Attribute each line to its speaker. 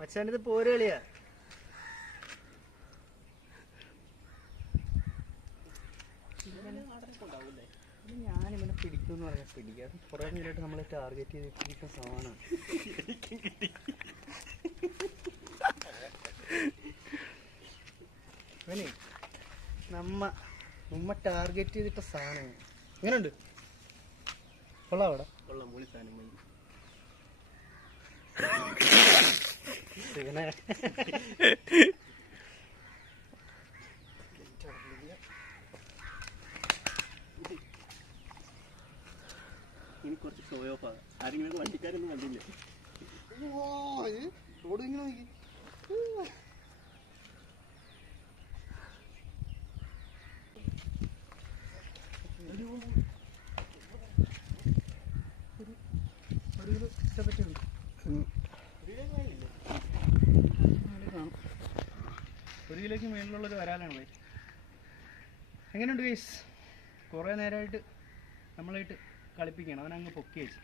Speaker 1: മച്ചാനിത് പോര് കളിയാ. ഇവനെ പിടിക്കുമെന്ന് പറഞ്ഞാൽ പിടിക്കാം. കുറേ നേരമായിട്ട് നമ്മൾ ടാർഗറ്റ് ചെയ്ത് സാധനമാണ്. ഇവനെ നമ്മ നമ്മ ടാർഗറ്റ് ചെയ്തിട്ട സാധനം എങ്ങനെയുണ്ട് കൊള്ളാം അവിടെ.
Speaker 2: കൊള്ളാം പൊളി സാധനം മതി. ഇനി കുറച്ച് ഷോ ഓഫ് ആകാം. ആരെങ്കിലും വണ്ടിക്കാരൊന്നും ഓ
Speaker 3: റോഡ് ഇങ്ങനെ നോക്കി.
Speaker 1: ഒരു കിലോയ്ക്ക് മേളിലുള്ളത് വരാനാണ് പോയി എങ്ങനെയുണ്ട് ഗൈസ് കുറേ നേരമായിട്ട് നമ്മളായിട്ട് കളിപ്പിക്കണം അവനങ്ങ് പൊക്കി വെച്ച്.